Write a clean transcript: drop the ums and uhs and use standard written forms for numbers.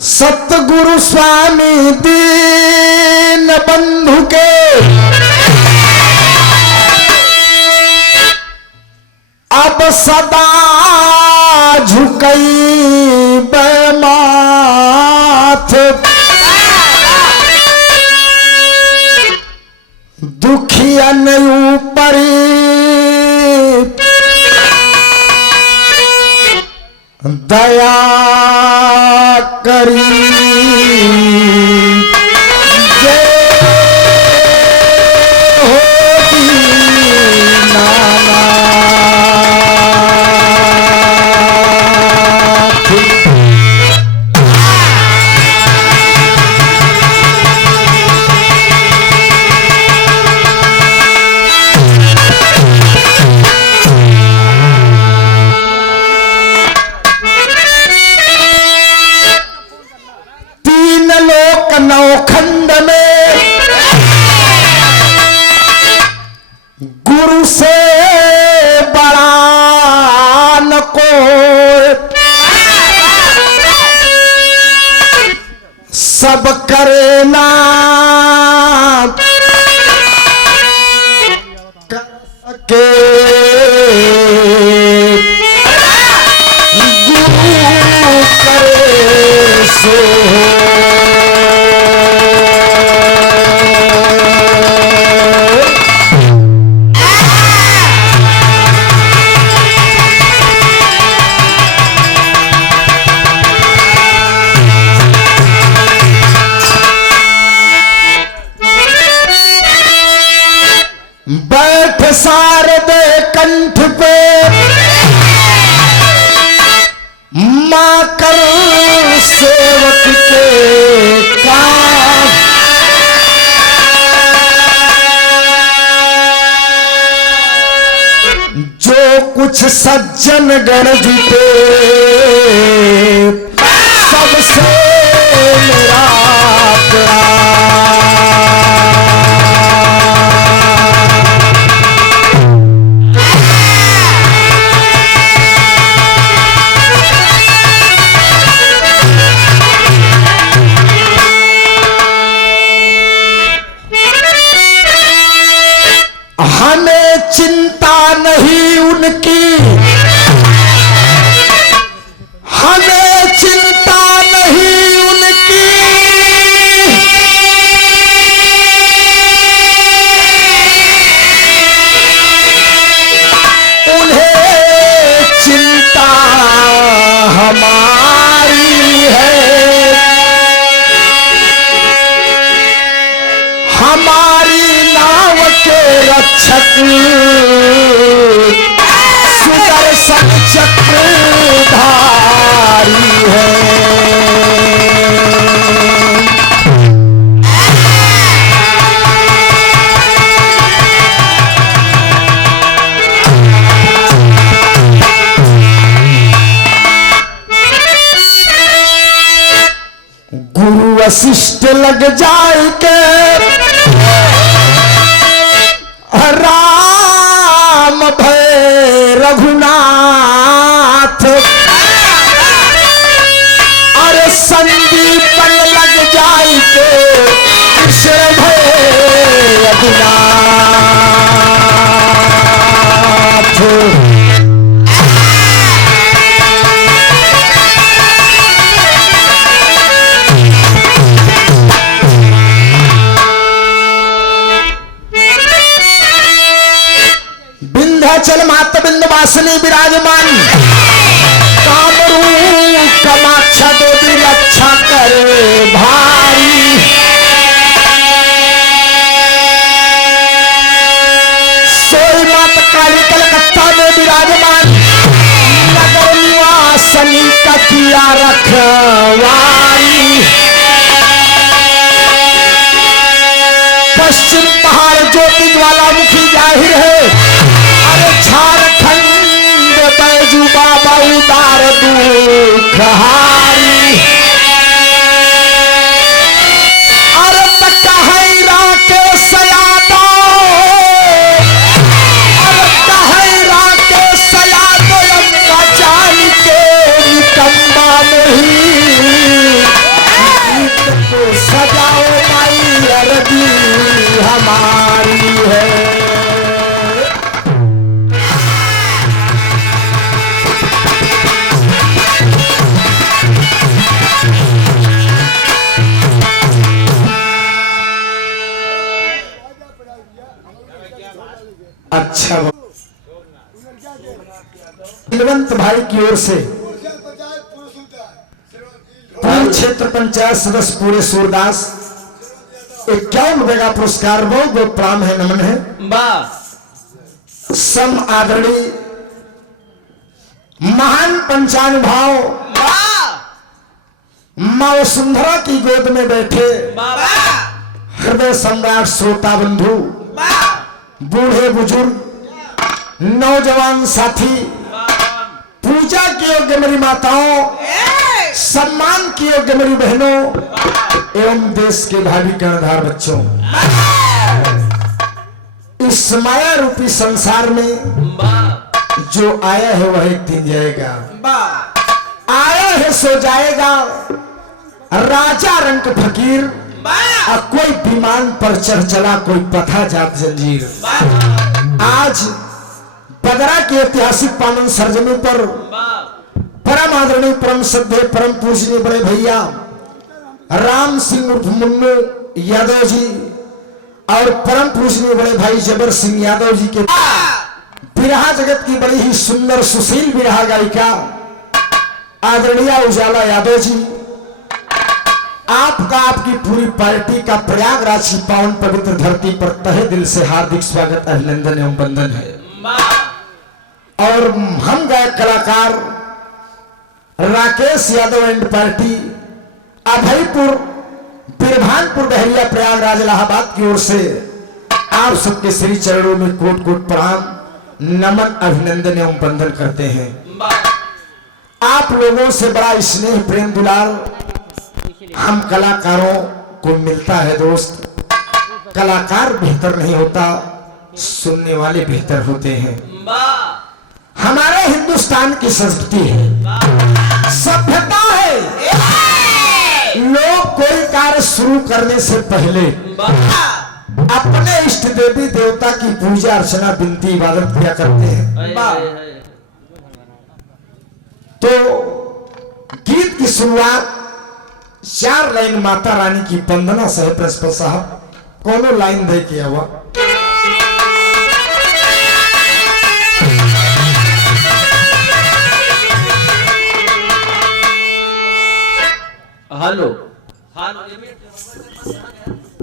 सतगुरु स्वामी दीन बंधु के अब सदा झुकई माथ, दुखियन ऊपर दया करी। जय हो दीनानाथ। नौखंड में गुरु से बड़ा न कोई, सब करे ना कर सके गुरु करे सो। बैठ शारदे कंठ पे मां कर सेवक के काम, जो कुछ सज्जन गण जुटे सबसे मेरा प्यार। हमें चिंता नहीं उनकी, हमें चिंता नहीं उनकी, उन्हें चिंता हमारी है। हमारी नाव के रक्षक सुदर्शन चक्रधारी है। गुरु वशिष्ठ लग जाए के राम भय रघुनाथ, अरे संदीपन लग जाए के कृष्ण भय रघुनाथ। विंध्याचल माता विंध्यवासिनी विराजमान, कामरूप कामाक्षा देवी रक्षा करे भारी। सोई माता काली कलकत्ता में विराजमान, नगर निवासनी का किया रखवारी। पश्चिम पहाड़ ज्योति ज्वालामुखी जाहिर है, अरे झारखंड बैजू बाबा उदार दुखहारी। अरे तकहैरा के सयादो, अरे तकहैरा के सयादो अम्मा जान के निकम्मा में ही अच्छा बलवंत भाई की ओर से पूरे क्षेत्र पंचायत सदस्य पूरे सूरदास 51 रुपए का पुरस्कार बहुत बहुत प्रणाम है, नमन है। सम आदरणीय महान पंचानुभाव मां वसुंधरा की गोद में बैठे हृदय सम्राट श्रोता बंधु, बूढ़े बुजुर्ग, नौजवान साथी, पूजा की योग्य मेरी माताओं, सम्मान की योग्य मेरी बहनों एवं देश के भावी कर्णधार बच्चों, इस माया रूपी संसार में जो आया है वह एक दिन जाएगा, आया है सो जाएगा। राजा रंग फकीर और कोई विमान पर चढ़ चला, कोई पथा जात जंजीर। आज बगरा के ऐतिहासिक पावन सरजमी पर परम आदरणीय परम श्रद्धेय परम पूजनीय बड़े भैया राम सिंह उर्फ मुन्नू यादव जी और परम पूजनीय बड़े भाई जबर सिंह यादव जी के बिरहा जगत की बड़ी ही सुंदर सुशील बिरहा गायिका आदरणीय उजाला यादव जी, आपका आपकी पूरी पार्टी का प्रयागराज की पावन पवित्र धरती पर तहे दिल से हार्दिक स्वागत, अभिनंदन एवं वंदन है। और हम गायक कलाकार राकेश यादव एंड पार्टी अभयपुर बिरभानपुर बहरिया प्रयागराज इलाहाबाद की ओर से आप सबके श्री चरणों में कोट कोट प्रणाम, नमन, अभिनंदन एवं वंदन करते हैं। आप लोगों से बड़ा स्नेह प्रेम दुलार हम कलाकारों को मिलता है दोस्त। कलाकार बेहतर नहीं होता, सुनने वाले बेहतर होते हैं। हमारे हिंदुस्तान की संस्कृति है, सभ्यता है। लोग कोई कार्य शुरू करने से पहले अपने इष्ट देवी देवता की पूजा अर्चना विनती इबादत किया करते हैं। तो गीत की शुरुआत 4 लाइन माता रानी की वंदना से है। प्रिंसिपल साहब कोनो लाइन दे के हुआ हेलो हेलो